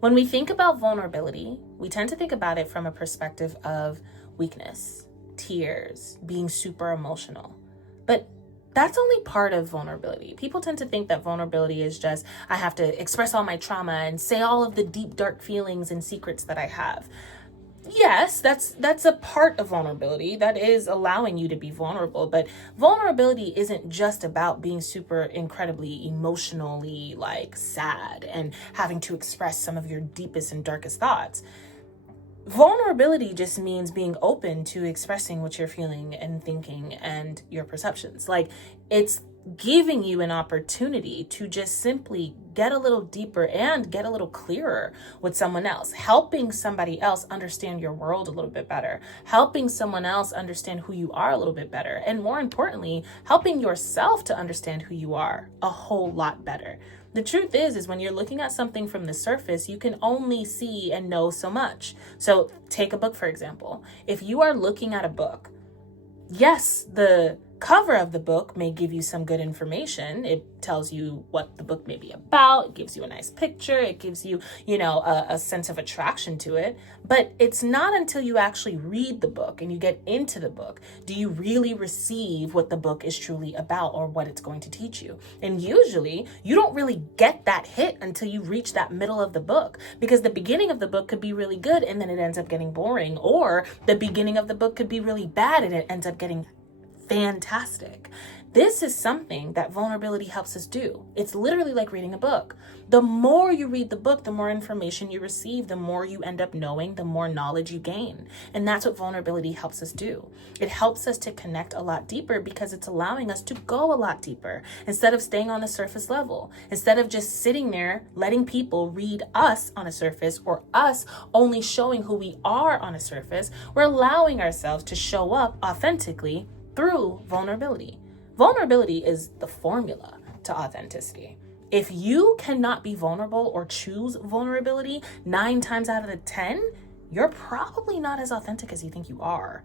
When we think about vulnerability, we tend to think about it from a perspective of weakness, tears, being super emotional. But that's only part of vulnerability. People tend to think that vulnerability is just, I have to express all my trauma and say all of the deep, dark feelings and secrets that I have. Yes, that's a part of vulnerability. That is allowing you to be vulnerable. But vulnerability isn't just about being super incredibly emotionally sad and having to express some of your deepest and darkest thoughts. Vulnerability just means being open to expressing what you're feeling and thinking and your perceptions. It's giving you an opportunity to just simply get a little deeper and get a little clearer with someone else, helping somebody else understand your world a little bit better, helping someone else understand who you are a little bit better, and more importantly, helping yourself to understand who you are a whole lot better. The truth is when you're looking at something from the surface, you can only see and know so much. So take a book, for example. If you are looking at a book, yes, the cover of the book may give you some good information. It tells you what the book may be about. It gives you a nice picture. It gives you, a sense of attraction to it. But it's not until you actually read the book and you get into the book do you really receive what the book is truly about or what it's going to teach you. And usually you don't really get that hit until you reach that middle of the book, because the beginning of the book could be really good and then it ends up getting boring, or the beginning of the book could be really bad and it ends up getting fantastic. This is something that vulnerability helps us do. It's literally like reading a book. The more you read the book, the more information you receive, the more you end up knowing, the more knowledge you gain. And that's what vulnerability helps us do. It helps us to connect a lot deeper because it's allowing us to go a lot deeper instead of staying on the surface level. Instead of just sitting there letting people read us on a surface, or us only showing who we are on a surface, we're allowing ourselves to show up authentically through vulnerability. Vulnerability is the formula to authenticity. If you cannot be vulnerable or choose vulnerability 9 times out of the 10, you're probably not as authentic as you think you are.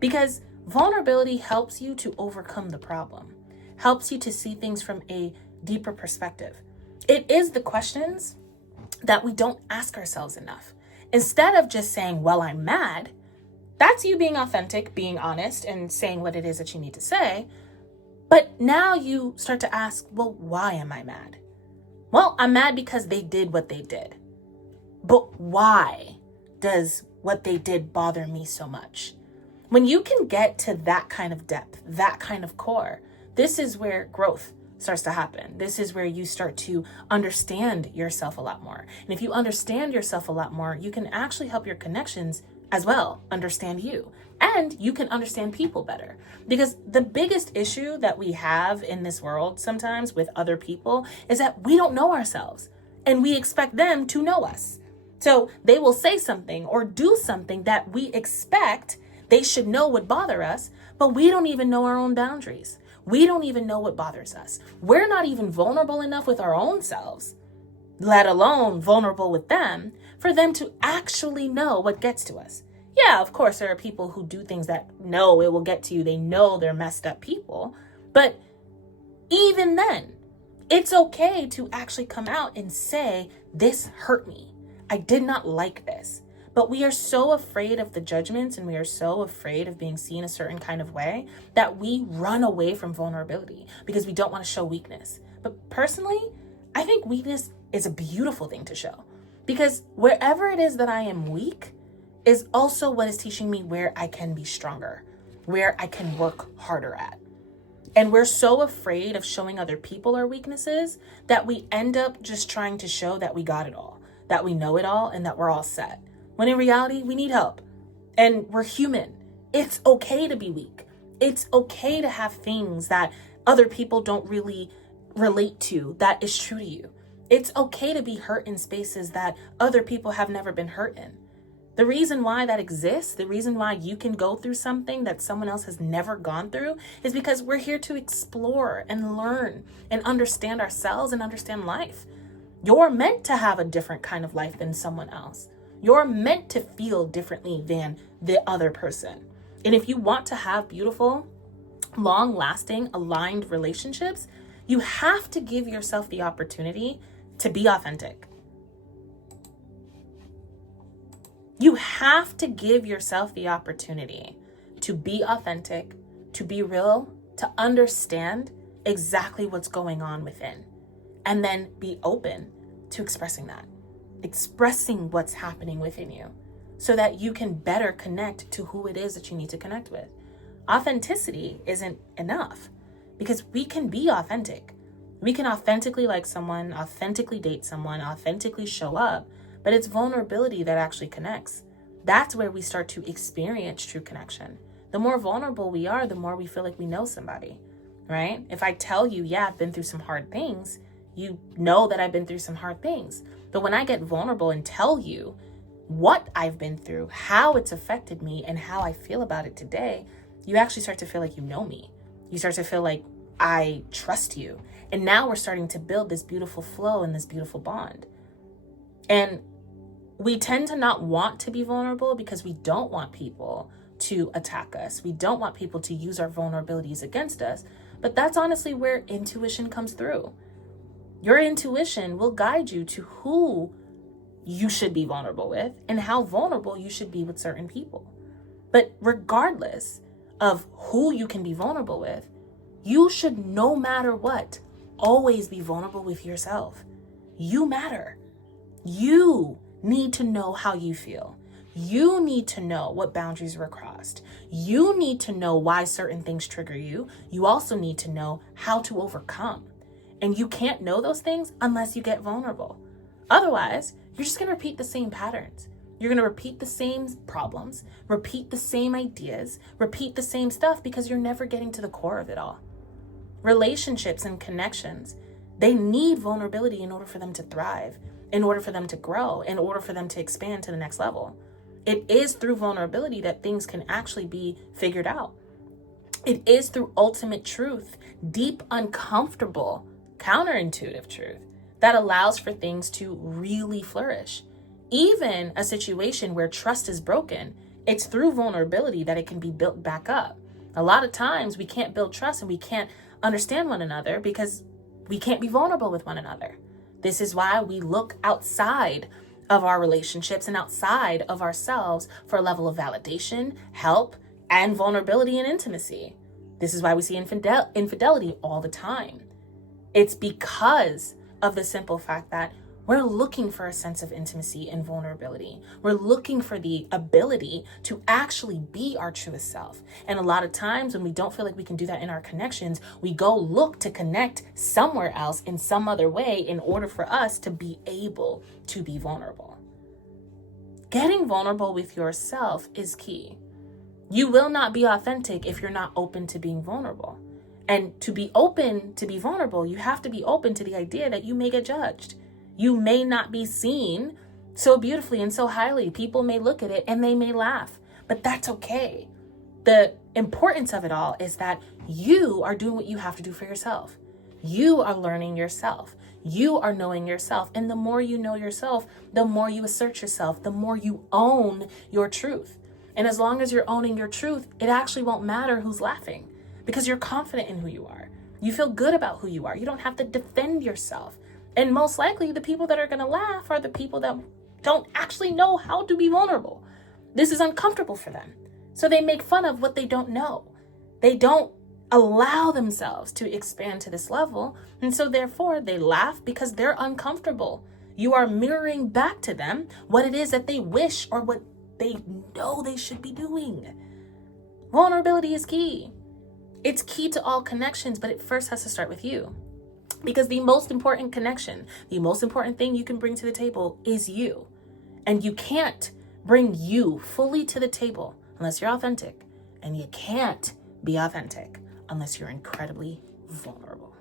Because vulnerability helps you to overcome the problem, helps you to see things from a deeper perspective. It is the questions that we don't ask ourselves enough. Instead of just saying, well, I'm mad, that's you being authentic, being honest, and saying what it is that you need to say. But now you start to ask, well, why am I mad? Well, I'm mad because they did what they did. But why does what they did bother me so much? When you can get to that kind of depth, that kind of core, this is where growth starts to happen. This is where you start to understand yourself a lot more. And if you understand yourself a lot more, you can actually help your connections as well understand you, and you can understand people better. Because the biggest issue that we have in this world sometimes with other people is that we don't know ourselves and we expect them to know us. So they will say something or do something that we expect they should know would bother us, but we don't even know our own boundaries. We don't even know what bothers us. We're not even vulnerable enough with our own selves, let alone vulnerable with them, for them to actually know what gets to us. Yeah, of course, there are people who do things that know it will get to you. They know they're messed up people. But even then, it's okay to actually come out and say, this hurt me. I did not like this. But we are so afraid of the judgments and we are so afraid of being seen a certain kind of way that we run away from vulnerability because we don't want to show weakness. But personally, I think weakness is a beautiful thing to show, because wherever it is that I am weak is also what is teaching me where I can be stronger, where I can work harder at. And we're so afraid of showing other people our weaknesses that we end up just trying to show that we got it all, that we know it all, and that we're all set. When in reality, we need help and we're human. It's okay to be weak. It's okay to have things that other people don't really relate to that is true to you. It's okay to be hurt in spaces that other people have never been hurt in. The reason why that exists, the reason why you can go through something that someone else has never gone through, is because we're here to explore and learn and understand ourselves and understand life. You're meant to have a different kind of life than someone else. You're meant to feel differently than the other person. And if you want to have beautiful, long-lasting, aligned relationships, you have to give yourself the opportunity to be authentic. You have to give yourself the opportunity to be authentic, to be real, to understand exactly what's going on within, and then be open to expressing what's happening within you so that you can better connect to who it is that you need to connect with. Authenticity isn't enough because we can be authentic. We can authentically like someone, authentically date someone, authentically show up, but it's vulnerability that actually connects. That's where we start to experience true connection. The more vulnerable we are, the more we feel like we know somebody, right? If I tell you, yeah, I've been through some hard things, you know that I've been through some hard things. But when I get vulnerable and tell you what I've been through, how it's affected me, and how I feel about it today, you actually start to feel like you know me. You start to feel like I trust you. And now we're starting to build this beautiful flow and this beautiful bond. And we tend to not want to be vulnerable because we don't want people to attack us. We don't want people to use our vulnerabilities against us. But that's honestly where intuition comes through. Your intuition will guide you to who you should be vulnerable with and how vulnerable you should be with certain people. But regardless of who you can be vulnerable with, you should, no matter what, always be vulnerable with yourself. You matter. You need to know how you feel. You need to know what boundaries were crossed. You need to know why certain things trigger you. You also need to know how to overcome. And you can't know those things unless you get vulnerable. Otherwise, you're just going to repeat the same patterns. You're going to repeat the same problems, repeat the same ideas, repeat the same stuff because you're never getting to the core of it all. Relationships and connections, they need vulnerability in order for them to thrive, in order for them to grow, in order for them to expand to the next level. It is through vulnerability that things can actually be figured out. It is through ultimate truth, deep, uncomfortable, counterintuitive truth that allows for things to really flourish. Even a situation where trust is broken, it's through vulnerability that it can be built back up. A lot of times we can't build trust and we can't understand one another because we can't be vulnerable with one another. This is why we look outside of our relationships and outside of ourselves for a level of validation, help, and vulnerability and intimacy. This is why we see infidelity all the time. It's because of the simple fact that we're looking for a sense of intimacy and vulnerability. We're looking for the ability to actually be our truest self. And a lot of times when we don't feel like we can do that in our connections, we go look to connect somewhere else in some other way in order for us to be able to be vulnerable. Getting vulnerable with yourself is key. You will not be authentic if you're not open to being vulnerable. And to be open to be vulnerable, you have to be open to the idea that you may get judged. You may not be seen so beautifully and so highly. People may look at it and they may laugh, but that's okay. The importance of it all is that you are doing what you have to do for yourself. You are learning yourself. You are knowing yourself. And the more you know yourself, the more you assert yourself, the more you own your truth. And as long as you're owning your truth, it actually won't matter who's laughing because you're confident in who you are. You feel good about who you are. You don't have to defend yourself. And most likely the people that are going to laugh are the people that don't actually know how to be vulnerable. This is uncomfortable for them. So they make fun of what they don't know. They don't allow themselves to expand to this level. And so therefore they laugh because they're uncomfortable. You are mirroring back to them what it is that they wish or what they know they should be doing. Vulnerability is key. It's key to all connections, but it first has to start with you. Because the most important connection, the most important thing you can bring to the table is you. And you can't bring you fully to the table unless you're authentic. And you can't be authentic unless you're incredibly vulnerable.